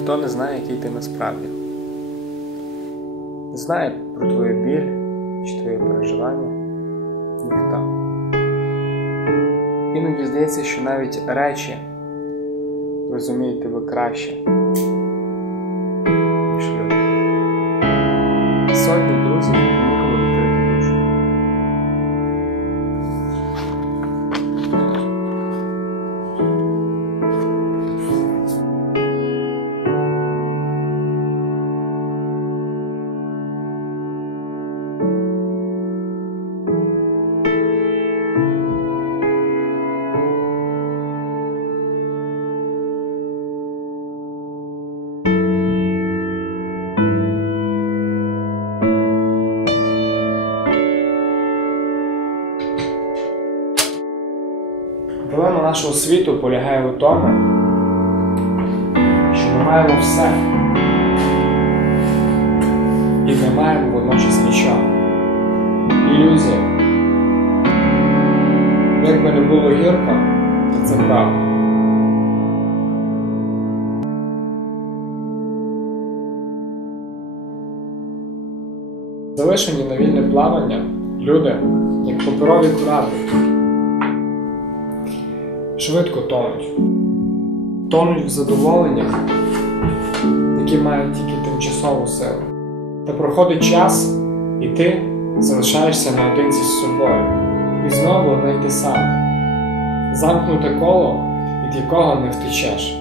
Ніхто не знає, який ти насправді. Не знає про твою біль чи твої переживання. Ніхто. Іноді здається, що навіть речі розуміють тебе краще, Проблема нашого світу полягає у тому, що ми маємо все. І не маємо водночас нічого. Ілюзія. Якби не було гірко, то це правда. Залишені на вільне плавання люди, як паперові кораблі швидко тонуть. Тонуть в задоволеннях, які мають тільки тимчасову силу. Та проходить час, і ти залишаєшся наодинці з собою. І знову не й те саме. Замкнуте коло, від якого не втечеш.